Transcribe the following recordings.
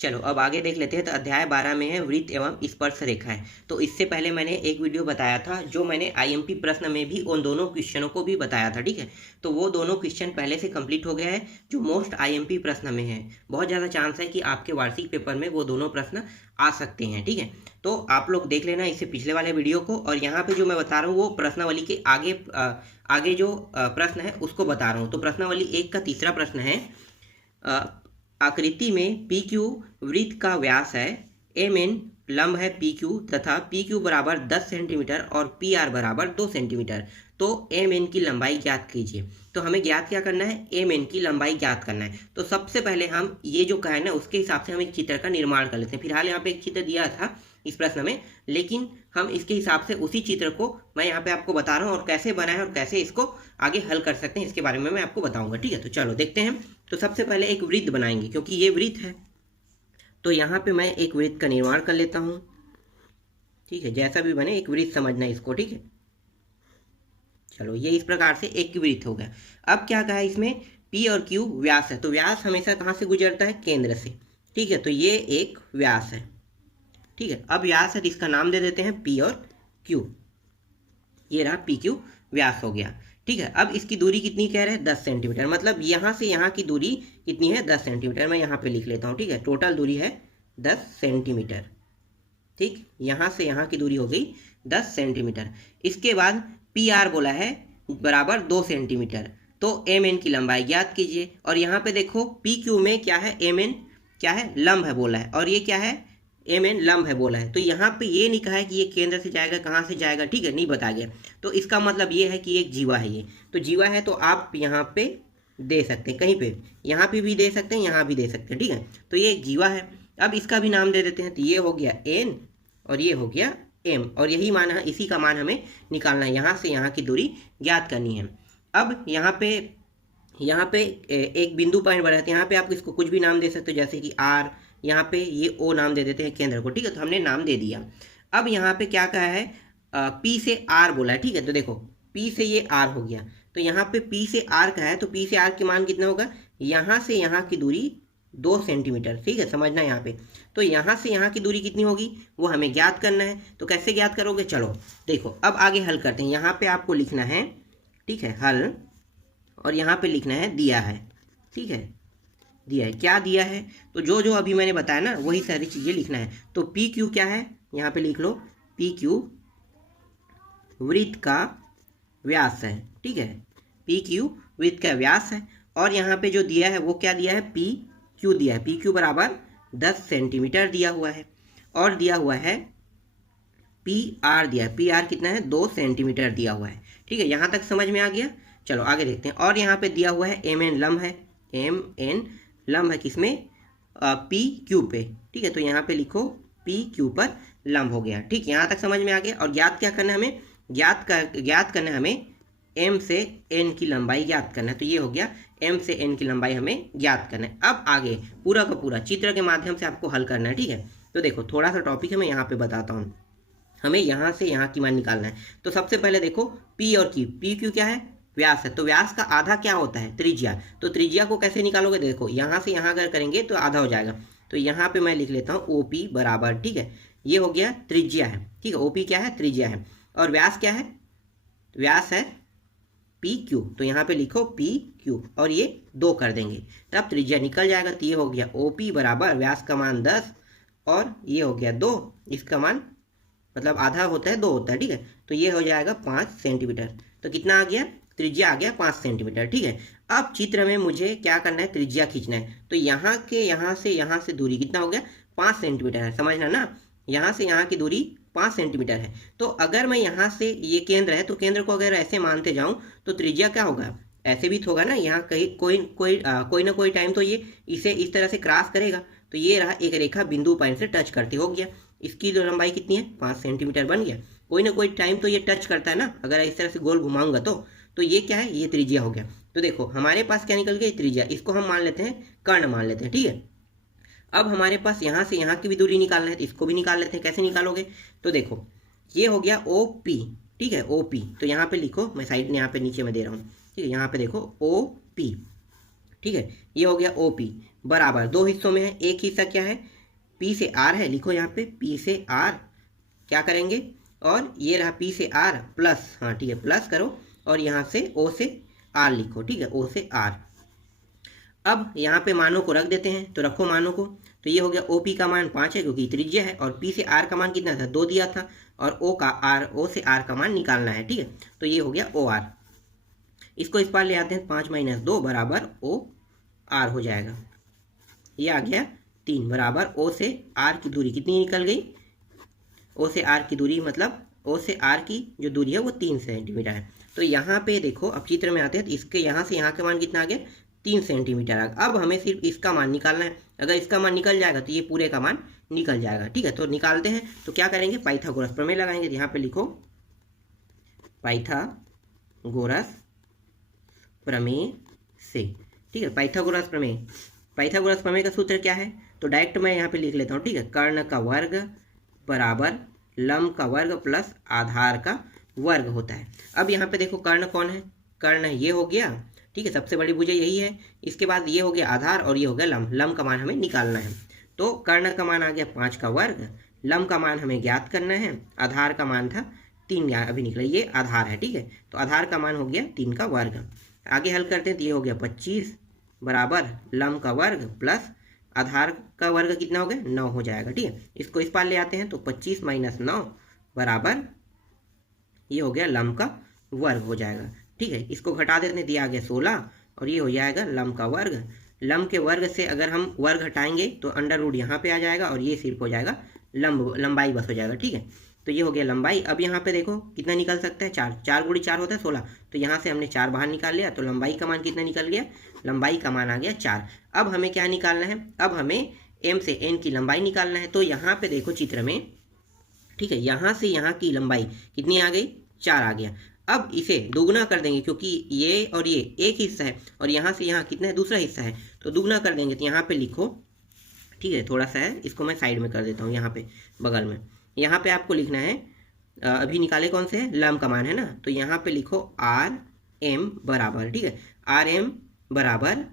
चलो अब आगे देख लेते हैं। तो अध्याय 12 में है वृत्त एवं स्पर्श रेखाएं। तो इससे पहले मैंने एक वीडियो बताया था जो मैंने आईएमपी प्रश्न में भी उन दोनों क्वेश्चनों को भी बताया था, ठीक है। तो वो दोनों क्वेश्चन पहले से कंप्लीट हो गया है जो मोस्ट आईएमपी प्रश्न में है। बहुत ज़्यादा चांस है कि आपके वार्षिक पेपर में वो दोनों प्रश्न आ सकते हैं, ठीक है। तो आप लोग देख लेना इससे पिछले वाले वीडियो को। और यहाँ पे जो मैं बता रहा हूँ वो प्रश्नावली के आगे जो प्रश्न है उसको बता रहा हूँ। तो प्रश्नावली 1 का तीसरा प्रश्न है, आकृति में पी क्यू वृत्त का व्यास है, एम एन लंब है पी क्यू तथा पी क्यू बराबर 10 सेंटीमीटर और पी आर बराबर 2 सेंटीमीटर। तो एम एन की लंबाई ज्ञात कीजिए। तो हमें ज्ञात क्या करना है, एम एन की लंबाई ज्ञात करना है। तो सबसे पहले हम ये जो कहा है ना उसके हिसाब से हम एक चित्र का निर्माण कर लेते हैं। फिलहाल यहाँ पे एक चित्र दिया था इस प्रश्न में, लेकिन हम इसके हिसाब से उसी चित्र को मैं यहाँ पे आपको बता रहा हूँ और कैसे बना है और कैसे इसको आगे हल कर सकते हैं इसके बारे में मैं आपको बताऊंगा, ठीक है। तो चलो देखते हैं। तो सबसे पहले एक वृत्त बनाएंगे क्योंकि ये वृत्त है। तो यहाँ पे मैं एक वृत्त का निर्माण कर लेता हूँ, ठीक है। जैसा भी बने एक वृत्त समझना है इसको, ठीक है। चलो ये इस प्रकार से एक वृत्त हो गया। अब क्या कहा है इसमें, पी और क्यू व्यास है। तो व्यास हमेशा कहाँ से गुजरता है, केंद्र से, ठीक है। तो ये एक व्यास है, ठीक है। अब व्यास है तो इसका नाम दे देते हैं पी और क्यू। ये रहा पी क्यू व्यास हो गया, ठीक है। अब इसकी दूरी कितनी कह रहे हैं, 10 सेंटीमीटर। मतलब यहाँ से यहाँ की दूरी कितनी है, 10 सेंटीमीटर। मैं यहाँ पे लिख लेता हूँ, ठीक है। टोटल दूरी है 10 सेंटीमीटर, ठीक। यहाँ से यहाँ की दूरी हो गई 10 सेंटीमीटर। इसके बाद पी आर बोला है बराबर 2 सेंटीमीटर। तो एम एन की लंबाई ज्ञात कीजिए। और यहाँ पे देखो पी क्यू में क्या है, एम एन क्या है, लंब है बोला है, और ये क्या है, एम एन लंब है बोला है। तो यहाँ पे ये नहीं कहा है कि ये केंद्र से जाएगा, कहाँ से जाएगा, ठीक है, नहीं बता गया। तो इसका मतलब ये है कि एक जीवा है ये। तो जीवा है तो आप यहाँ पे दे सकते हैं, कहीं पे यहाँ पे भी दे सकते हैं, यहाँ भी दे सकते हैं, ठीक है। तो ये एक जीवा है। अब इसका भी नाम दे देते हैं। तो ये हो गया एन और ये हो गया एम, और यही मान है, इसी का मान हमें निकालना है। यहाँ से यहाँ की दूरी ज्ञात करनी है। अब यहाँ पे एक बिंदु पॉइंट बना है। यहाँ पे आप इसको कुछ भी नाम दे सकते हो, जैसे कि आर, यहाँ पे ये ओ नाम दे देते हैं केंद्र को, ठीक है। तो हमने नाम दे दिया। अब यहाँ पे क्या कहा है, पी से आर बोला है, ठीक है। तो देखो पी से ये आर हो गया। तो यहाँ पे पी से आर का है, तो पी से आर के मान कितना होगा, यहाँ से यहाँ की दूरी 2 सेंटीमीटर, ठीक है, समझना यहाँ पे। तो यहाँ से यहाँ की दूरी कितनी होगी वो हमें ज्ञात करना है। तो कैसे ज्ञात करोगे, चलो देखो अब आगे हल करते हैं। यहाँ पे आपको लिखना है, ठीक है, हल, और यहाँ पे लिखना है दिया है, ठीक है। दिया है, क्या दिया है, तो जो जो अभी मैंने बताया ना वही सारी चीज़ें लिखना है। तो पी क्यू क्या है, यहाँ पे लिख लो, पी क्यू वृत्त का व्यास है, ठीक है। पी क्यू वृत्त का व्यास है। और यहाँ पे जो दिया है वो क्या दिया है, पी क्यू दिया है। पी क्यू बराबर 10 सेंटीमीटर दिया हुआ है। और दिया हुआ है पी आर दिया है, पी आर कितना है, 2 सेंटीमीटर दिया हुआ है, ठीक है। यहाँ तक समझ में आ गया। चलो आगे देखते हैं। और यहाँ पे दिया हुआ है एम एन लंब है, एम एन लंब है किसमें, पी क्यू पे, ठीक है। तो यहाँ पे लिखो पी क्यू पर लंब हो गया, ठीक। यहाँ तक समझ में आ गया। और ज्ञात क्या करना है हमें, ज्ञात करना है हमें एम से एन की लंबाई ज्ञात करना है। तो ये हो गया एम से एन की लंबाई हमें ज्ञात करना है। अब आगे पूरा का पूरा चित्र के माध्यम से आपको हल करना है, ठीक है। तो देखो थोड़ा सा टॉपिक है मैं यहाँ पे बताता हूँ। हमें यहाँ से यहाँ की मान निकालना है। तो सबसे पहले देखो पी और क्यू, पी क्यू क्या है, व्यास है। तो व्यास का आधा क्या होता है, त्रिज्या। तो त्रिज्या को कैसे निकालोगे, देखो यहाँ से यहाँ अगर करेंगे तो आधा हो जाएगा। तो यहाँ पे मैं लिख लेता हूँ ओ पी बराबर, ठीक है, ये हो गया त्रिज्या है, ठीक है। ओ पी क्या है, त्रिज्या है। और व्यास क्या है, व्यास है पी क्यू। तो यहाँ पे लिखो पी क्यू और ये 2 कर देंगे तब त्रिज्या निकल जाएगा। तो ये हो गया ओ पी बराबर व्यास का मान 10 और ये हो गया 2, इसका मान मतलब आधा होता है 2 होता है, ठीक है। तो ये हो जाएगा 5 सेंटीमीटर। तो कितना आ गया, त्रिज्या आ गया 5 सेंटीमीटर, ठीक है। अब चित्र में मुझे क्या करना है, त्रिज्या खींचना है। तो यहाँ से दूरी कितना हो गया, 5 सेंटीमीटर है, समझना ना। यहाँ से यहाँ की दूरी 5 सेंटीमीटर है। तो अगर मैं यहाँ से, ये केंद्र है, तो केंद्र को अगर ऐसे मानते जाऊँ तो त्रिज्या क्या होगा, ऐसे भी तो होगा ना। यहाँ कहीं कोई ना कोई टाइम तो ये इसे इस तरह से क्रॉस करेगा। तो ये रहा एक रेखा बिंदु पॉइंट से टच करती हो गया। इसकी जो लंबाई कितनी है, 5 सेंटीमीटर बन गया। कोई ना कोई टाइम तो ये टच करता है ना, अगर इस तरह से गोल घुमाऊंगा तो ये क्या है, ये त्रिज्या हो गया। तो देखो हमारे पास क्या निकल गया, त्रिज्या। इसको हम मान लेते हैं कर्ण मान लेते हैं, ठीक है। अब हमारे पास यहाँ से यहाँ की भी दूरी निकालना है, तो इसको भी निकाल लेते हैं। कैसे निकालोगे, तो देखो ये हो गया ओ पी, ठीक है, ओ पी। तो यहाँ पे लिखो, मैं साइड में यहाँ पे नीचे में दे रहा हूँ, ठीक है। यहाँ पे देखो ओ पी, ठीक है। ये हो गया OP बराबर 2 हिस्सों में है। एक हिस्सा क्या है, P से R है, लिखो यहाँ पे P से R क्या करेंगे, और ये रहा P से R प्लस, हाँ ठीक है प्लस करो, और यहाँ से O से R लिखो, ठीक है O से R। अब यहाँ पे मानों को रख देते हैं, तो रखो मानों को। तो ये हो गया OP का मान 5 है क्योंकि त्रिज्या है, और P से R का मान कितना था, 2 दिया था, और O से R का मान निकालना है, ठीक है। तो ये हो गया OR। इसको इस पार ले आते हैं, 5 - 2 बराबर OR हो जाएगा। ये आ गया 3 बराबर O से R की दूरी कितनी निकल गई, O से R की दूरी मतलब O से R की जो दूरी है वो 3 सेंटीमीटर है। तो यहाँ पे देखो, अब चित्र में आते हैं, तो इसके यहाँ से यहाँ का मान कितना आ गया, 3 सेंटीमीटर आ गया। अब हमें सिर्फ इसका मान निकालना है। अगर इसका मान निकल जाएगा तो ये पूरे का मान निकल जाएगा, ठीक है। तो निकालते हैं, तो क्या करेंगे, पाइथागोरस प्रमेय लगाएंगे। यहाँ पे लिखो पाइथागोरस प्रमेय से, ठीक है। पाइथागोरस प्रमेय, पाइथागोरस प्रमेय का सूत्र क्या है, तो डायरेक्ट मैं यहाँ पे लिख लेता हूँ, ठीक है। कर्ण का वर्ग बराबर लंब का वर्ग प्लस आधार का वर्ग होता है। अब यहाँ पे देखो कर्ण कौन है, कर्ण ये हो गया, ठीक है, सबसे बड़ी भुजा यही है। इसके बाद ये हो गया आधार, और ये हो गया लंब। लंब का मान हमें निकालना है, तो कर्ण का मान आ गया 5 का वर्ग, लंब का मान हमें ज्ञात करना है, आधार का मान था 3 अभी निकला, ये आधार है, ठीक है। तो आधार का मान हो गया 3 का वर्ग। आगे हल करते हैं, तो ये हो गया 25 बराबर लंब का वर्ग प्लस आधार का वर्ग कितना हो गया, 9 हो जाएगा, ठीक है। इसको इस पार ले आते हैं, तो 25 - 9 बराबर ये हो गया लंब का वर्ग हो जाएगा, ठीक है। इसको घटा देते हैं, दिया गया 16, और ये हो जाएगा लंब का वर्ग। लंब के वर्ग से अगर हम वर्ग हटाएंगे तो अंडर रूट यहाँ पे आ जाएगा, और ये सिर्फ हो जाएगा लंबाई बस हो जाएगा, ठीक है। तो ये हो गया लंबाई। अब यहाँ पे देखो कितना निकल सकता है, 4, 4 × 4 होता है 16, तो यहाँ से हमने 4 बाहर निकाल लिया, तो लंबाई का मान कितना निकल गया, लंबाई का मान आ गया 4। अब हमें क्या निकालना है, अब हमें M से N की लंबाई निकालना है। तो यहाँ पे देखो चित्र में, ठीक है, यहाँ से यहाँ की लंबाई कितनी आ गई, 4 आ गया। अब इसे दोगुना कर देंगे, क्योंकि ये और ये एक हिस्सा है, और यहाँ से यहाँ कितना है, दूसरा हिस्सा है, तो दुगुना कर देंगे। तो यहाँ पे लिखो, ठीक है, थोड़ा सा है, इसको मैं साइड में कर देता हूँ, यहाँ पे बगल में। यहाँ पे आपको लिखना है, अभी निकाले कौन से है, लंब का मान है ना, तो यहाँ पे लिखो RM बराबर, ठीक है, RM बराबर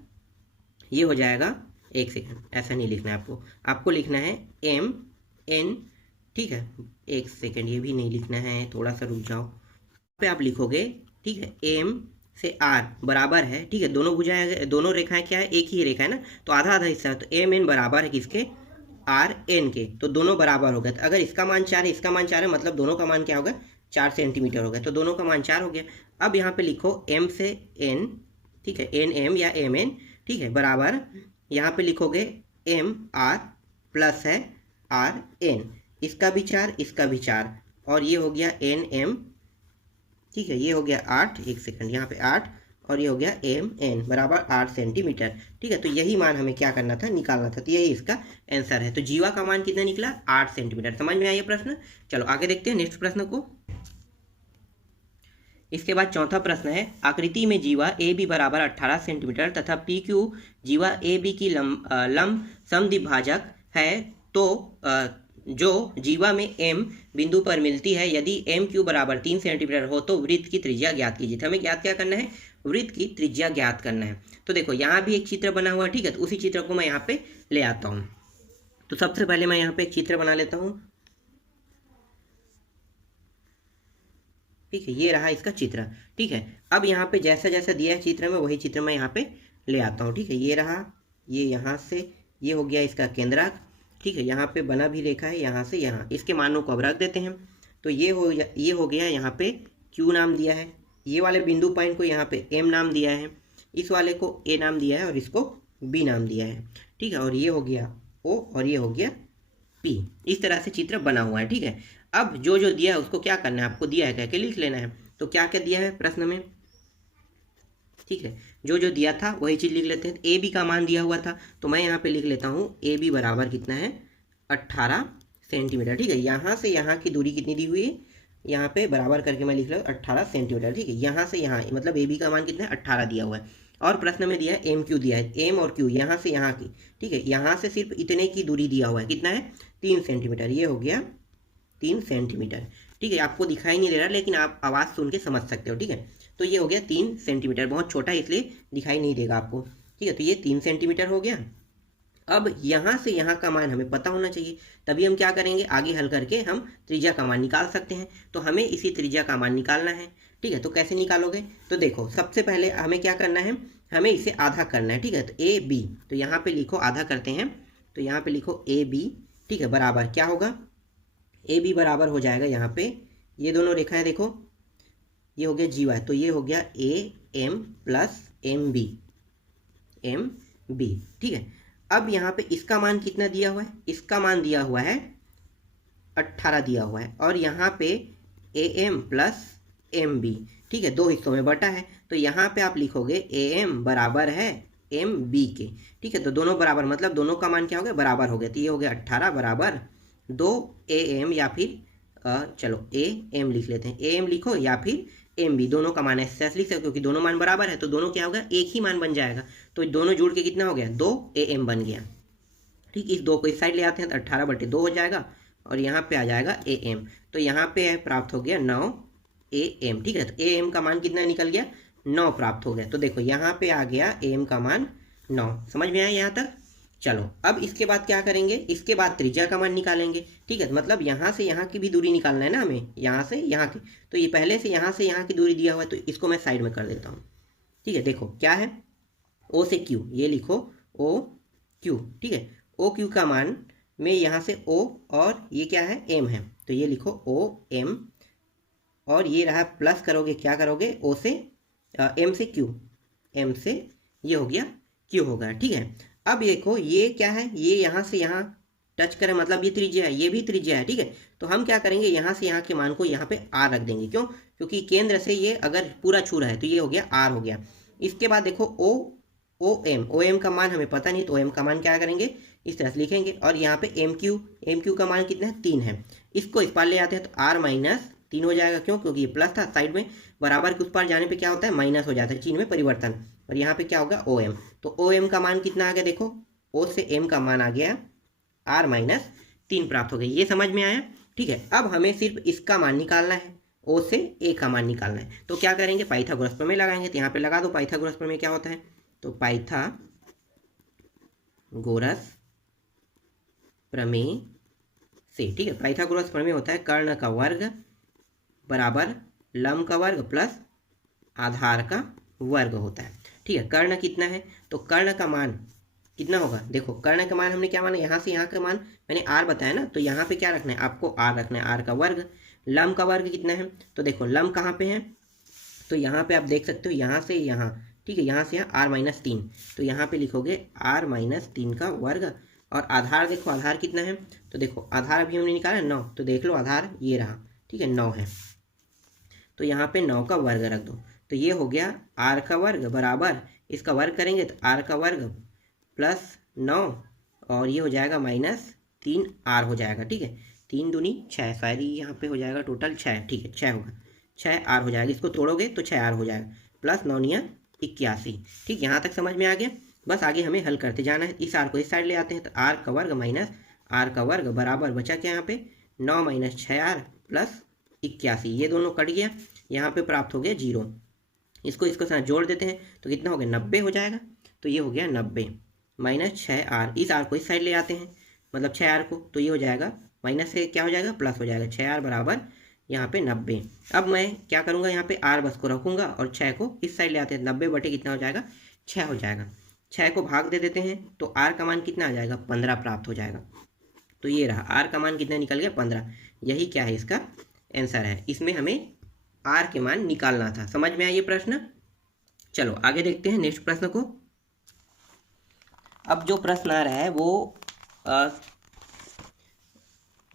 ये हो जाएगा, एक सेकंड, ऐसा नहीं लिखना है आपको, आपको लिखना है MN, ठीक है। एक सेकंड, ये भी नहीं लिखना है, थोड़ा सा रुक जाओ। पे आप लिखोगे, ठीक है, M से R बराबर है, ठीक है, दोनों भुजाएं, दोनों रेखाएं क्या है, एक ही रेखा है ना, तो आधा आधा हिस्सा है, तो MN बराबर है किसके, RN के, तो दोनों बराबर हो गए। तो अगर इसका मान 4 है, इसका मान 4 है, मतलब दोनों का मान क्या होगा, 4 सेंटीमीटर हो गया, तो दोनों का मान 4 हो गया। अब यहाँ पे लिखो M से N, ठीक है, NM या MN, ठीक है, बराबर यहाँ पे लिखोगे MR प्लस है RN, इसका भी 4, इसका भी 4, और ये हो गया NM, ठीक है, ये हो गया 8, एक सेकंड, यहाँ पे 8, और ये हो गया MN बराबर 8 सेंटीमीटर, ठीक है। तो यही मान हमें क्या करना था, निकालना था, तो यही इसका आंसर है। तो जीवा का मान कितना निकला, 8 सेंटीमीटर। समझ में आया प्रश्न। चलो आगे देखते हैं नेक्स्ट प्रश्न को। इसके बाद चौथा प्रश्न है, आकृति में जीवा AB बराबर 18 सेंटीमीटर तथा PQ जीवा AB की लंब समद्विभाजक है, तो जो जीवा में M बिंदु पर मिलती है, यदि MQ बराबर 3 सेंटीमीटर हो तो वृत्त की त्रिज्या ज्ञात कीजिए। तो हमें ज्ञात क्या करना है, वृत्त की त्रिज्या ज्ञात करना है। तो देखो यहाँ भी एक चित्र बना हुआ है, ठीक है, तो उसी चित्र को मैं यहाँ पे ले आता हूँ। तो सबसे पहले मैं यहाँ पे एक चित्र बना लेता हूँ, ठीक है, ये रहा इसका चित्र, ठीक है। अब यहाँ पे जैसा जैसा दिया है चित्र में, वही चित्र मैं यहाँ पे ले आता हूँ, ठीक है। ये रहा, ये यहाँ से ये हो गया इसका केंद्रक, ठीक है, यहाँ पे बना भी रेखा है, यहाँ से यहाँ, इसके मानों को अब रख देते हैं। तो ये हो गया, यहाँ पे Q नाम दिया है, ये वाले बिंदु पॉइंट को यहाँ पे M नाम दिया है, इस वाले को A नाम दिया है, और इसको B नाम दिया है, ठीक है, और ये हो गया O, और ये हो गया P। इस तरह से चित्र बना हुआ है, ठीक है। अब जो जो दिया है उसको क्या करना है, आपको दिया है कह के लिख लेना है। तो क्या क्या दिया है प्रश्न में, ठीक है, जो जो दिया था वही चीज़ लिख लेते हैं। AB का मान दिया हुआ था, तो मैं यहाँ पे लिख लेता हूँ AB बराबर कितना है, 18 सेंटीमीटर, ठीक है। यहाँ से यहाँ की दूरी कितनी दी हुई है, यहाँ पे बराबर करके मैं लिख रहा हूँ 18 सेंटीमीटर, ठीक है। यहाँ से यहाँ मतलब AB का मान कितना है, 18 दिया हुआ है, और प्रश्न में दिया है MQ दिया है, M और Q यहाँ से यहाँ की, ठीक है, यहाँ से सिर्फ इतने की दूरी दिया हुआ है, कितना है, 3 सेंटीमीटर, ये हो गया 3 सेंटीमीटर, ठीक है। आपको दिखाई नहीं दे रहा, लेकिन आप आवाज़ सुन के समझ सकते हो, ठीक है। तो ये हो गया 3 सेंटीमीटर, बहुत छोटा है इसलिए दिखाई नहीं देगा आपको, ठीक है, तो ये 3 सेंटीमीटर हो गया। अब यहाँ से यहाँ का मान हमें पता होना चाहिए, तभी हम क्या करेंगे, आगे हल करके हम त्रिज्या का मान निकाल सकते हैं। तो हमें इसी त्रिज्या का मान निकालना है। ठीक है, तो कैसे निकालोगे, तो देखो सबसे पहले हमें क्या करना है, हमें इसे आधा करना है। ठीक है, तो ए बी, तो यहाँ पे लिखो आधा करते हैं, तो यहाँ पे लिखो ए बी। ठीक है, बराबर क्या होगा, ए बी बराबर हो जाएगा यहाँ पे ये दोनों रेखाएं देखो, ये हो गया जी वाई, तो ये हो गया A M plus M B, M B. ठीक है, अब यहाँ पे इसका मान कितना दिया हुआ है, इसका मान दिया हुआ है 18 दिया हुआ है, और यहाँ पे A M plus M B. ठीक है, दो हिस्सों में बटा है, तो यहाँ पे आप लिखोगे ए एम बराबर है एम बी के। ठीक है, तो दोनों बराबर मतलब दोनों का मान क्या हो गया, बराबर हो गया, तो ये हो गया 18 बराबर 2 ए एम, या फिर चलो ए एम लिख लेते हैं, ए एम लिखो या फिर एम बी, दोनों का मान ऐसे लिख सकते हो क्योंकि दोनों मान बराबर है, तो दोनों क्या होगा, एक ही मान बन जाएगा। तो दोनों जुड़ के कितना हो गया, 2 ए एम बन गया। ठीक, इस 2 को इस साइड ले आते हैं तो 18/2 हो जाएगा, और यहाँ पे आ जाएगा ए एम, तो यहाँ पे प्राप्त हो गया 9 ए एम। ठीक है, तो ए एम का मान कितना निकल गया, 9 प्राप्त हो गया। तो देखो यहाँ पे आ गया ए एम का मान 9। समझ में आया यहाँ तक। चलो अब इसके बाद क्या करेंगे, इसके बाद त्रिज्या का मान निकालेंगे। ठीक है, तो मतलब यहाँ से यहाँ की भी दूरी निकालना है ना हमें, यहाँ से यहाँ की, तो ये पहले से यहाँ से यहाँ की दूरी दिया हुआ है, तो इसको मैं साइड में कर देता हूँ। ठीक है, देखो क्या है, ओ से क्यू, ये लिखो ओ क्यू। ठीक है, ओ क्यू का मान में यहाँ से ओ और ये क्या है, एम है, तो ये लिखो ओ एम, और ये रहा प्लस करोगे, क्या करोगे, ओ से एम से क्यू, एम से ये हो गया क्यू हो गया। ठीक है, अब देखो ये क्या है, ये यहाँ से यहाँ टच करें मतलब ये त्रिज्या है, ये भी त्रिज्या है। ठीक है, तो हम क्या करेंगे, यहाँ से यहाँ के मान को यहाँ पे आर रख देंगे, क्यों, क्योंकि केंद्र से ये अगर पूरा छू रहा है तो ये हो गया आर हो गया। इसके बाद देखो ओ एम का मान हमें पता नहीं, तो ओ एम का मान क्या करेंगे, इस तरह से लिखेंगे, और यहाँ पे एम क्यू का मान कितना है, 3 है, इसको इस पार ले आते हैं तो आर माइनस 3 हो जाएगा, क्यों, क्योंकि ये प्लस था साइड में, बराबर के उस पार जाने पे क्या होता है, माइनस हो जाता है, चिन्ह में परिवर्तन, और यहाँ पे क्या होगा ओ एम, तो ओ एम का मान कितना आ गया, देखो ओ से एम का मान आ गया आर माइनस 3 प्राप्त हो गई। ये समझ में आया। ठीक है, अब हमें सिर्फ इसका मान निकालना है, ओ से ए का मान निकालना है, तो क्या करेंगे, पाइथागोरस प्रमेय लगाएंगे, तो यहाँ पे लगा दो पाइथागोरस प्रमेय क्या होता है, तो पाइथागोरस प्रमेय से, ठीक है, पाइथागोरस प्रमेय होता है कर्ण का वर्ग बराबर लंब का वर्ग प्लस आधार का वर्ग होता है। ठीक है, कर्ण कितना है, तो कर्ण का मान कितना होगा, देखो कर्ण का मान हमने क्या माना, यहाँ से यहाँ का मान मैंने आर बताया ना, तो यहाँ पे क्या रखना है, आपको आर रखना है, आर का वर्ग। लंब का वर्ग कितना है, तो देखो लंब कहाँ पे है, तो यहाँ पे आप देख सकते हो, यहाँ से यहाँ, ठीक है, यहाँ से यहाँ आर माइनस 3, तो यहाँ पे लिखोगे आर माइनस 3 का वर्ग, और आधार देखो आधार कितना है, तो देखो आधार अभी हमने निकाला 9, तो देख लो आधार ये रहा, ठीक है 9 है, तो यहाँ पे 9 का वर्ग रख दो, तो ये हो गया आर का वर्ग बराबर, इसका वर्ग करेंगे तो आर का वर्ग प्लस 9, और ये हो जाएगा माइनस 3 आर हो जाएगा। ठीक है, 3 दूनी 6, शायद यहाँ पे हो जाएगा टोटल 6, ठीक है 6 होगा, 6 आर हो जाएगा, इसको तोड़ोगे तो 6 आर हो जाएगा, प्लस 9 × 81। ठीक, यहाँ तक समझ में आ गया। बस आगे हमें हल करते जाना है, इस आर को इस साइड ले आते हैं, तो आर का वर्ग माइनस आर का वर्ग बराबर बचा क्या यहाँ पे 9 - 6r प्लस 81, ये दोनों कट गया, यहाँ पे प्राप्त हो गया 0। इसको साथ जोड़ देते हैं तो कितना हो गया 90 हो जाएगा, तो ये हो गया 90 - 6r, इस आर को इस साइड ले आते हैं मतलब 6r को, तो ये हो जाएगा माइनस से क्या हो जाएगा प्लस हो जाएगा, 6r बराबर यहाँ पे 90। अब मैं क्या करूँगा, यहाँ पे r बस को रखूँगा और 6 को इस साइड ले आते हैं, 90 बटे कितना हो जाएगा 6 हो जाएगा, 6 को भाग दे देते हैं तो r का मान कितना आ जाएगा 15 प्राप्त हो जाएगा। तो ये रहा r का मान कितना निकल गया 15, यही क्या है इसका आंसर है, इसमें हमें r के मान निकालना था। समझ में आया ये प्रश्न। चलो आगे देखते हैं नेक्स्ट प्रश्न को। अब जो प्रश्न आ रहा है वो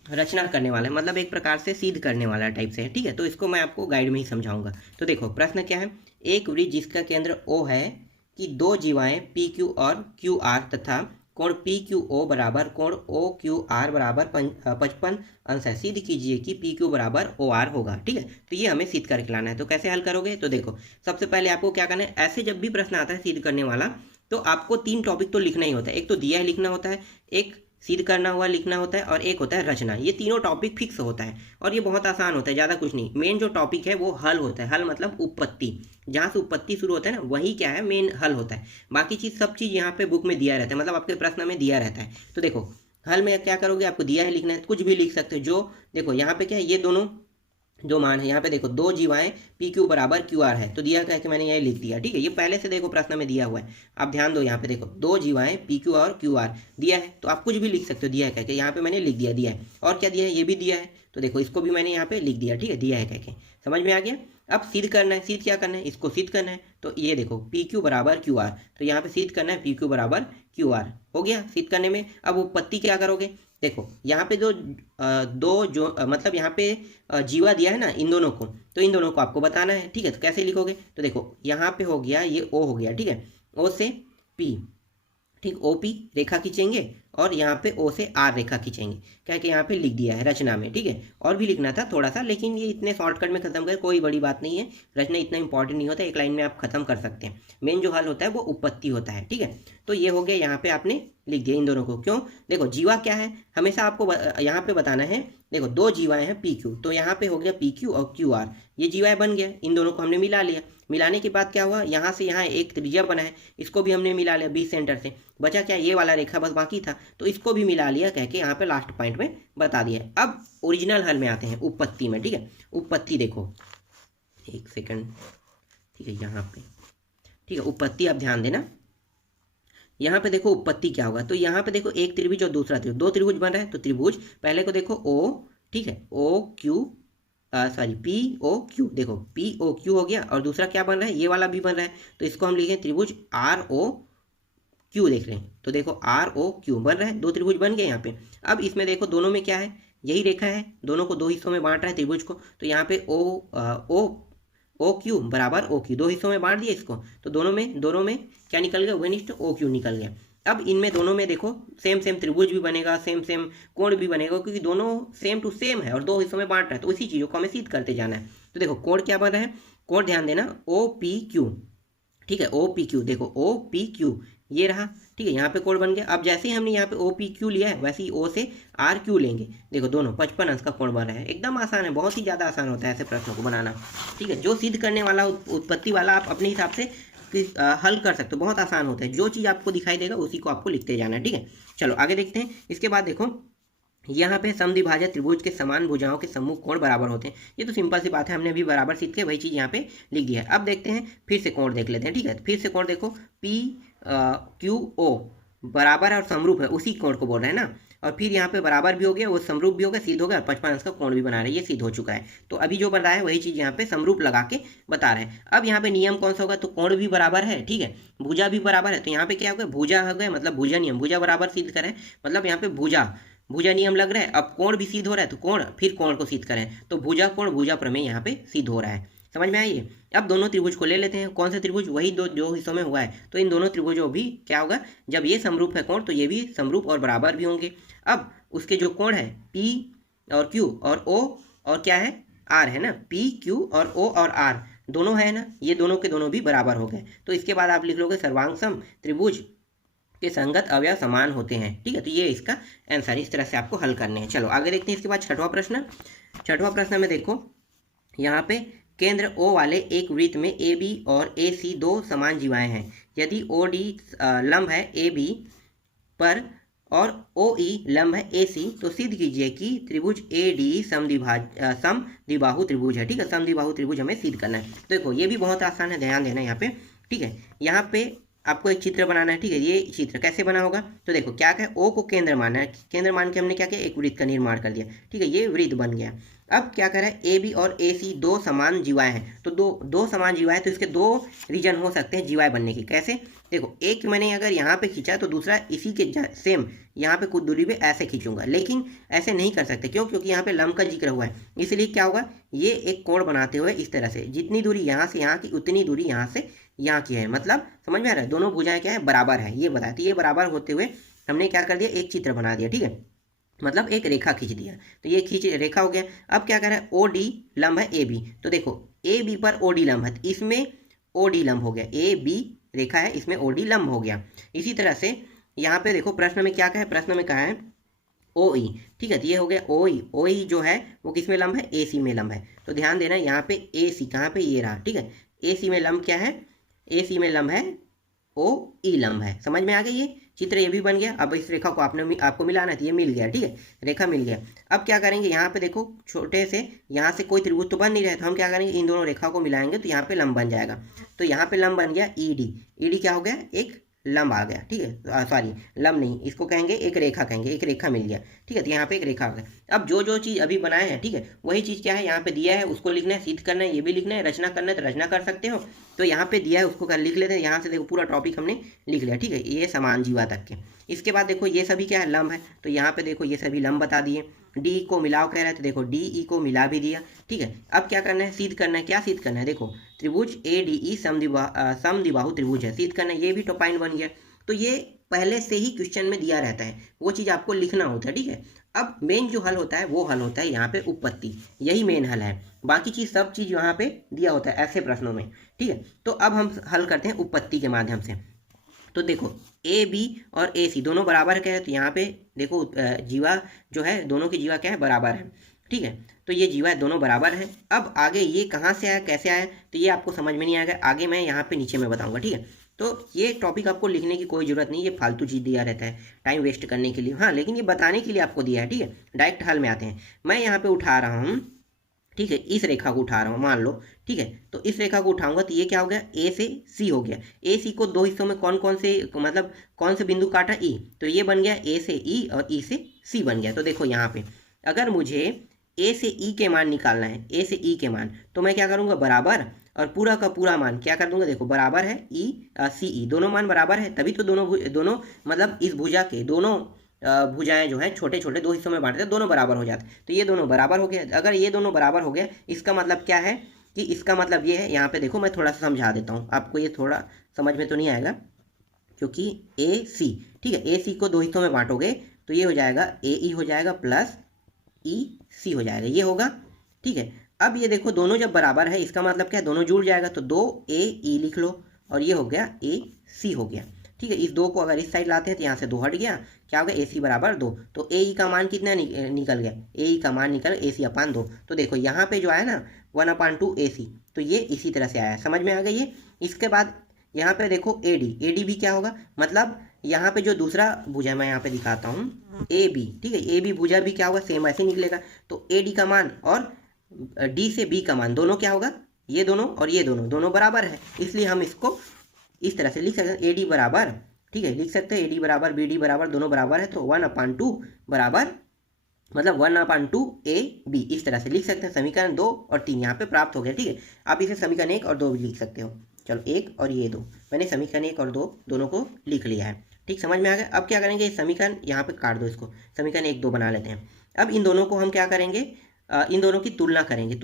रचना करने वाला है, मतलब एक प्रकार से सिद्ध करने वाला टाइप से है। ठीक है, तो इसको मैं आपको गाइड में ही समझाऊंगा। तो देखो प्रश्न क्या है, एक वृत्त जिसका केंद्र O है कि दो जीवाएं PQ और QR तथा कोण PQO बराबर कोण OQR बराबर 55 अंश है, सिद्ध कीजिए कि PQ बराबर OR होगा। ठीक है, तो ये हमें सिद्ध करके लाना है। तो कैसे हल करोगे, तो देखो सबसे पहले आपको क्या करना है, ऐसे जब भी प्रश्न आता है सिद्ध करने वाला तो आपको 3 टॉपिक तो लिखना ही होता है। एक तो दिया है लिखना होता है, एक सिद्ध करना हुआ लिखना होता है, और एक होता है रचना। ये तीनों टॉपिक फिक्स होता है और ये बहुत आसान होता है, ज़्यादा कुछ नहीं। मेन जो टॉपिक है वो हल होता है। हल मतलब उत्पत्ति, जहाँ से उत्पत्ति शुरू होता है ना, वही क्या है, मेन हल होता है। बाकी चीज़ सब चीज़ यहाँ पे बुक में दिया रहता है, मतलब आपके प्रश्न में दिया रहता है। तो देखो हल में क्या करोगे, आपको दिया है लिखना है, कुछ भी लिख सकते हो। जो देखो यहाँ पे क्या है, ये दोनों जो मान है यहाँ पे देखो, दो जीवाएं पी क्यू बराबर क्यू आर है, तो दिया क्या है कि मैंने ये लिख दिया, ठीक है। ये पहले से देखो प्रश्न में दिया हुआ है। आप ध्यान दो, यहाँ पे देखो दो जीवाएं पी क्यू और क्यू आर दिया है, तो आप कुछ भी लिख सकते हो। दिया है क्या, यहाँ पे मैंने लिख दिया, दिया है। और क्या दिया है, ये भी दिया है, तो देखो इसको भी मैंने यहाँ पे लिख दिया, ठीक है, दिया है कह के। समझ में आ गया। अब सिद्ध करना है, सिद्ध क्या करना है, इसको सिद्ध करना है। तो ये देखो पी क्यू बराबर क्यू आर, तो यहाँ पे सिद्ध करना है पी क्यू बराबर क्यू आर, हो गया सिद्ध करने में। अब उत्पत्ति क्या करोगे, देखो यहाँ पे जो दो जो मतलब यहाँ पे जीवा दिया है ना इन दोनों को, तो इन दोनों को आपको बताना है, ठीक है। तो कैसे लिखोगे, तो देखो यहाँ पे हो गया ये ओ हो गया, ठीक है, ओ से पी, ठीक, ओ पी रेखा खींचेंगे और यहाँ पे ओ से आर रेखा खींचेंगे, क्या कि यहाँ पे लिख दिया है रचना में, ठीक है। और भी लिखना था थोड़ा सा, लेकिन ये इतने शॉर्टकट में खत्म कर, कोई बड़ी बात नहीं है। रचना इतना इंपॉर्टेंट नहीं होता, एक लाइन में आप खत्म कर सकते हैं। मेन जो हल होता है वो उत्पत्ति होता है, ठीक है। तो ये हो गया, यहाँ पे आपने लिख दिया इन दोनों को। क्यों, देखो जीवा क्या है, हमेशा आपको यहाँ पे बताना है। देखो दो जीवाएं हैं पी क्यू, तो यहाँ पे हो गया पी क्यू और क्यू आर, ये जीवाएं बन गया। इन दोनों को हमने मिला लिया, मिलाने के बाद क्या हुआ, यहाँ से यहाँ एक त्रिज्या बना है, इसको भी हमने मिला लिया 20 सेंटर से। बचा क्या, ये वाला रेखा बस बाकी था, तो इसको भी मिला लिया कह के यहाँ पे लास्ट पॉइंट में बता दिया। अब ओरिजिनल हल में आते हैं, उत्पत्ति में, ठीक है। उत्पत्ति देखो, एक सेकंड, ठीक है, यहाँ पे, ठीक है, उत्पत्ति आप ध्यान देना। यहाँ पे देखो उत्पत्ति क्या होगा, तो यहाँ पे देखो एक त्रिभुज और दूसरा त्रिभुज, दो त्रिभुज बन रहा है। तो त्रिभुज पहले को देखो ओ, ठीक है, O Q sorry P O Q, देखो पी ओ क्यू हो गया, और दूसरा क्या बन रहा है, ये वाला भी बन रहा है, तो इसको हम लिखें त्रिभुज आर ओ क्यू, देख लें। तो देखो आर ओ क्यू बन रहा है, दो त्रिभुज बन गए यहाँ पे। अब इसमें देखो दोनों में क्या है, यही रेखा है, दोनों को दो हिस्सों में बांट रहा है त्रिभुज को। तो यहाँ पे ओ क्यू बराबर ओ क्यू, दो हिस्सों में बांट दिया इसको, तो दोनों में क्या निकल गया, वनिष्ठ ओ क्यू निकल गया। अब इनमें दोनों में देखो सेम सेम त्रिभुज भी बनेगा, सेम सेम कोण भी बनेगा, क्योंकि दोनों सेम टू सेम है और दो हिस्सों में बांट रहा है, तो उसी चीज़ों को हमें सिद्ध करते जाना है। तो देखो कोण क्या बन रहा है, कोण ध्यान देना ओ पी क्यू, ठीक है, ओ पी क्यू, देखो ओ पी क्यू ये रहा, ठीक है, यहाँ पे कोण बन गया। अब जैसे ही हमने यहाँ पे ओ पी क्यू लिया है, वैसे ही ओ से आर क्यू लेंगे। देखो दोनों 55 अंश का कोण बन रहा है, एकदम आसान है, बहुत ही ज़्यादा आसान होता है ऐसे प्रश्नों को बनाना, ठीक है। जो सिद्ध करने वाला उत्पत्ति वाला आप अपने हिसाब से हल कर सकते हो, बहुत आसान होता है। जो चीज़ आपको दिखाई देगा उसी को आपको लिखते जाना है, ठीक है। चलो आगे देखते हैं। इसके बाद देखो यहाँ पे समद्विभाजक त्रिभुज के समान भुजाओं के सम्मुख कोण बराबर होते हैं। ये तो सिंपल सी बात है, हमने अभी बराबर सीख के वही चीज़ यहाँ पे लिख दिया है। अब देखते हैं, फिर से कोण देख लेते हैं, ठीक है। फिर से कोण देखो, पी क्यू ओ बराबर और समरूप है, उसी कोण को बोल रहे हैं ना। और फिर यहाँ पे बराबर भी हो गया, वो समरूप भी हो गया, सिद्ध हो गया, 55 अंश का कोण भी बना रहे हैं, ये सिद्ध हो चुका है। तो अभी जो बन रहा है वही चीज़ यहाँ पे समरूप लगा के बता रहे हैं। अब यहाँ पे नियम कौन सा होगा, तो कोण भी बराबर है, ठीक है, भुजा भी बराबर है, तो यहाँ पे क्या हो गया, भुजा हो गया, मतलब भुजा नियम, भुजा बराबर सिद्ध करें, मतलब यहाँ पे भुजा नियम लग रहा है। अब कोण भी सिद्ध हो रहा है, तो कोण फिर कोण को सिद्ध करें, तो भुजा कोण भुजा प्रमेय यहाँ पे सिद्ध हो रहा है। समझ में आई। अब दोनों त्रिभुज को ले लेते हैं, कौन से त्रिभुज, वही दो हिस्सों में हुआ है, तो इन दोनों त्रिभुजों भी क्या होगा, जब ये समरूप है कोण, तो ये भी समरूप और बराबर भी होंगे। अब उसके जो कोण है पी और क्यू और ओ और क्या है आर है ना, पी क्यू और ओ और आर दोनों है ना, ये दोनों के दोनों भी बराबर हो गए। तो इसके बाद आप लिख लोगे सर्वांगसम त्रिभुज के संगत अवयव समान होते हैं, ठीक है। तो ये इसका आंसर, इस तरह से आपको हल करने हैं। चलो आगे देखते हैं। इसके बाद छठवां प्रश्न में देखो, यहाँ पे केंद्र O वाले एक वृत्त में ए बी और ए सी दो समान जीवाएं हैं। यदि ओ डी लंब है ए बी पर और ओ ई लंब है ए सी, तो सिद्ध कीजिए कि त्रिभुज ए डी समद्विबाहु त्रिभुज है, ठीक है। समद्विबाहु त्रिभुज हमें सिद्ध करना है। देखो ये भी बहुत आसान है, ध्यान देना यहाँ पे, ठीक है। यहाँ पे आपको एक चित्र बनाना है, ठीक है। ये चित्र कैसे बना होगा, तो देखो क्या है, ओ को केंद्र मानना है, केंद्र मान के हमने क्या किया, एक वृत्त का निर्माण कर दिया, ठीक है, ये वृत्त बन गया। अब क्या कर रहा है, ए बी और ए सी दो समान जीवाएं हैं, तो दो समान जीवाएं, तो इसके दो रीजन हो सकते हैं जीवाएं बनने की। कैसे, देखो एक मैंने अगर यहाँ पे खींचा, तो दूसरा इसी के सेम यहाँ पे कुछ दूरी पे ऐसे खींचूंगा, लेकिन ऐसे नहीं कर सकते, क्यों, क्योंकि यहाँ पे लंब का जिक्र हुआ है। इसलिए क्या होगा, ये एक कोण बनाते हुए इस तरह से, जितनी दूरी यहाँ से यहाँ की उतनी दूरी यहाँ से यहाँ की है, मतलब समझ में आ रहा है, दोनों भुजाएं क्या है, बराबर है, ये बताती है। ये बराबर होते हुए हमने क्या कर दिया, एक चित्र बना दिया, ठीक है, मतलब एक रेखा खींच दिया, तो ये रेखा हो गया। अब क्या कर रहा है, ओ डी लंब है ए बी, तो देखो ए बी पर ओ डी लंब है, इसमें ओ डी लंब हो गया, ए बी रेखा है, इसमें ओ डी लंब हो गया। इसी तरह से यहाँ पे देखो प्रश्न में क्या कहा है, प्रश्न में कहा है ओ ई, ठीक है। तो ये हो गया ओ ई, ओ ई जो है वो किस में लंब है, ए सी में लंब है। तो ध्यान देना यहाँ पे ए सी कहाँ पे, ये रहा, ठीक है। ए सी में लंब क्या है, ए सी में लंब है ओ ई लंब है। समझ में आ गया, ये चित्र ये भी बन गया। अब इस रेखा को आपको मिलाना है, तो ये मिल गया, ठीक है, रेखा मिल गया। अब क्या करेंगे, यहाँ पे देखो छोटे से यहाँ से कोई त्रिभुज तो बन नहीं रहा है, तो हम क्या करेंगे, इन दोनों रेखा को मिलाएंगे तो यहाँ पे लंब बन जाएगा। तो यहाँ पे लंब बन गया ई डी, ई डी क्या हो गया, एक लंब आ गया, ठीक है। सॉरी लंब नहीं, इसको कहेंगे एक रेखा, कहेंगे एक रेखा मिल गया, ठीक है। तो यहाँ पे एक रेखा आ गया। अब जो जो चीज़ अभी बनाए हैं, ठीक है, वही चीज़ क्या है यहाँ पे दिया है, उसको लिखना है, सिद्ध करना है, ये भी लिखना है, रचना करना है तो रचना कर सकते हो। तो यहाँ पे दिया है उसको कर लिख लेते हैं। यहाँ से देखो पूरा टॉपिक हमने लिख लिया, ठीक है, ये समान जीवा तक के। इसके बाद देखो ये सभी क्या है, लंब है। तो यहाँ पे देखो ये सभी लंब बता दिए। डी को मिलाओ कह रहे हैं, तो देखो डी ई को मिला भी दिया, ठीक है। अब क्या करना है, सिद्ध करना है। क्या सिद्ध करना है, देखो त्रिभुज ए डी ई समद्विबाहु त्रिभुज है, सिद्ध करना है। ये भी तो पॉइंट बन गया। तो ये पहले से ही क्वेश्चन में दिया रहता है, वो चीज़ आपको लिखना होता है, ठीक है। अब मेन जो हल होता है वो हल होता है यहाँ पे उत्पत्ति, यही मेन हल है। बाकी चीज़ सब चीज़ यहाँ पे दिया होता है ऐसे प्रश्नों में, ठीक है। तो अब हम हल करते हैं उत्पत्ति के माध्यम से। तो देखो ए बी और ए सी दोनों बराबर क्या है, तो यहाँ पे देखो जीवा जो है दोनों की जीवा क्या है, बराबर है, ठीक है। तो ये जीवा दोनों बराबर है। अब आगे ये कहाँ से आया, कैसे आया, तो ये आपको समझ में नहीं आएगा, आगे मैं यहाँ पे नीचे में बताऊँगा, ठीक है। तो ये टॉपिक आपको लिखने की कोई ज़रूरत नहीं, ये फालतू चीज़ दिया रहता है टाइम वेस्ट करने के लिए, हाँ, लेकिन ये बताने के लिए आपको दिया है, ठीक है। डायरेक्ट हल में आते हैं। मैं यहाँ पे उठा रहा हूँ, ठीक है, इस रेखा को उठा रहा हूँ मान लो, ठीक है। तो इस रेखा को उठाऊंगा तो ये क्या हो गया, ए से सी हो गया। ए सी को दो हिस्सों में कौन कौन से, मतलब कौन से बिंदु काटा, ई, तो ये बन गया ए से ई और ई से सी बन गया। तो देखो यहाँ पे अगर मुझे ए से ई के मान निकालना है, ए से ई के मान, तो मैं क्या करूँगा, बराबर और पूरा का पूरा मान क्या कर दूंगा, देखो बराबर है ई सी ई, दोनों मान बराबर है, तभी तो दोनों मतलब इस भुजा के दोनों भुजाएं जो है छोटे छोटे दो हिस्सों में बांटते हैं, दोनों बराबर हो जाते हैं। तो ये दोनों बराबर हो गए। अगर ये दोनों बराबर हो गए, इसका मतलब क्या है कि इसका मतलब ये है, यहाँ पे देखो मैं थोड़ा सा समझा देता हूँ आपको, ये थोड़ा समझ में तो नहीं आएगा क्योंकि ए सी, ठीक है, ए सी को दो हिस्सों में बांटोगे तो ये हो जाएगा ए ई हो जाएगा प्लस ई सी हो जाएगा, ये होगा, ठीक है। अब ये देखो दोनों जब बराबर है, इसका मतलब क्या है, दोनों जुड़ जाएगा, तो दो ए ई लिख लो और ये हो गया ए सी हो गया, ठीक है। इस दो को अगर इस साइड लाते हैं तो यहाँ से दो हट गया, क्या हो गया, ए सी बराबर दो। तो ए ई का मान कितना निकल गया, ए ई का मान निकल ए सी अपान दो। तो देखो यहाँ पे जो आया ना 1/2 ए सी, तो ये इसी तरह से आया, समझ में आ गई ये। इसके बाद यहाँ पे देखो ए डी भी क्या होगा, मतलब यहाँ पे जो दूसरा भुजा मैं यहाँ पे दिखाता हूँ ए बी, ठीक है, ए बी भुजा भी क्या होगा, सेम ऐसे निकलेगा। तो ए डी का मान और डी से बी का मान दोनों क्या होगा, ये दोनों और ये दोनों बराबर है, इसलिए हम इसको इस तरह से लिख सकते हैं, ए डी बराबर, ठीक है, लिख सकते हैं ए डी बराबर बी डी बराबर, दोनों बराबर है, तो 1/2 बराबर मतलब 1/2 ए बी, इस तरह से लिख सकते हैं। समीकरण 2 और 3 यहाँ पे प्राप्त हो गया, ठीक है। आप इसे समीकरण 1 और 2 भी लिख सकते हो। चलो 1 और ये 2, मैंने समीकरण 1 और 2 दोनों को लिख लिया है, ठीक, समझ में आ गया। अब क्या करेंगे, समीकरण यहाँ पे काट दो, इसको समीकरण 1 2 बना लेते हैं। अब इन दोनों को हम क्या करेंगे, इन दोनों की तुलना करेंगे,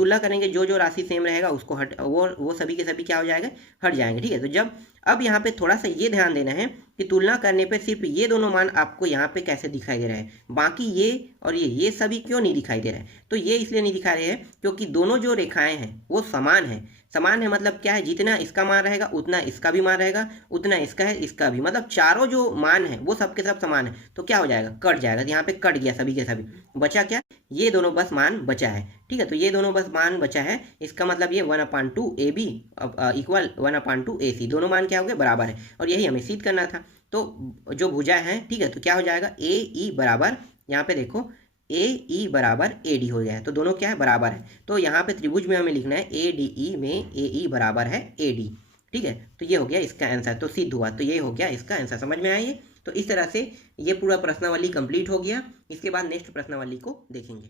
जो जो राशि सेम रहेगा उसको वो सभी के सभी क्या हो जाएगा, हट जाएंगे, ठीक है। तो जब अब यहाँ पे थोड़ा सा ये ध्यान देना है कि तुलना करने पे सिर्फ ये दोनों मान आपको यहाँ पे कैसे दिखाई दे रहे हैं, बाकी ये और ये सभी क्यों नहीं दिखाई दे रहे हैं। तो ये इसलिए नहीं दिखा रहे हैं क्योंकि दोनों जो रेखाएं हैं वो समान है मतलब क्या है, जितना इसका मान रहेगा उतना इसका भी मान रहेगा, उतना इसका है इसका भी, मतलब चारों जो मान है वो सबके सब समान है। तो क्या हो जाएगा, कट जाएगा, तो यहाँ पे कट गया सभी के सभी, बचा क्या, ये दोनों बस मान बचा है, ठीक है। तो ये दोनों बस मान बचा है, इसका मतलब ये 1/2 ए बी इक्वल 1/2 ए सी, दोनों मान क्या हो गए, बराबर है, और यही हमें सिद्ध करना था। तो जो भुजा है, ठीक है, तो क्या हो जाएगा, ए ई बराबर, यहाँ पे देखो ए ई बराबर ए डी हो गया है, तो दोनों क्या है, बराबर है। तो यहाँ पे त्रिभुज में हमें लिखना है ए डी ई में ए ई बराबर है ए डी, ठीक है। तो ये हो गया इसका आंसर, तो सिद्ध हुआ, तो ये हो गया इसका आंसर, समझ में आइए। तो इस तरह से ये पूरा प्रश्नावली कंप्लीट हो गया। इसके बाद नेक्स्ट प्रश्नावली को देखेंगे।